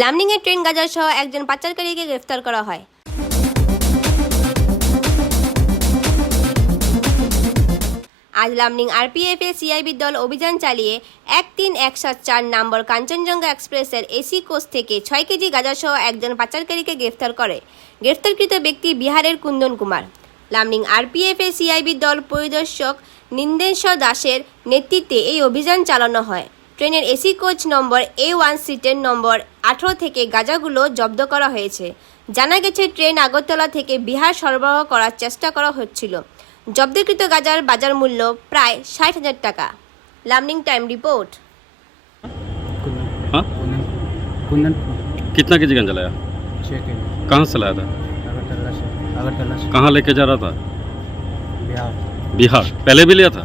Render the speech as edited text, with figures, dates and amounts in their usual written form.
লামডিং এর ট্রেন গাঁজা সহ একজন পাচারকারীকে গ্রেফতার করা হয়। আজ লামডিং RPF CIB দল অভিযান চালিয়ে 13174 নম্বর কাঞ্চনজঙ্ঘা এক্সপ্রেসের এসি কোচ থেকে 6 কেজি গাঁজা সহ একজন পাচারকারীকে গ্রেফতার করে। গ্রেফতারকৃত ব্যক্তি বিহারের কুন্দন কুমার। লামডিং RPF CIB দল পরিদর্শক নিন্দেশ দাসের নেতৃত্বে এই অভিযান চালানো হয়। ট্রেনের এসি কোচ নম্বর A1 সিটের নম্বর 18 থেকে গাঁজাগুলো জব্দ করা হয়েছে। জানা গেছে ট্রেন আগরতলা থেকে বিহার সরবরাহ করার চেষ্টা করা হচ্ছিল। জব্দকৃত গাঁজার বাজার মূল্য প্রায় 60,000 টাকা। Lumding time report. हाँ? कुंदन। कितना केजी गंजा लाया? 6 केजी। कहाँ से लाया था? अगरतला से। कहाँ लेके जा रहा था? बिहार। बिहार। पहले भी लिया था?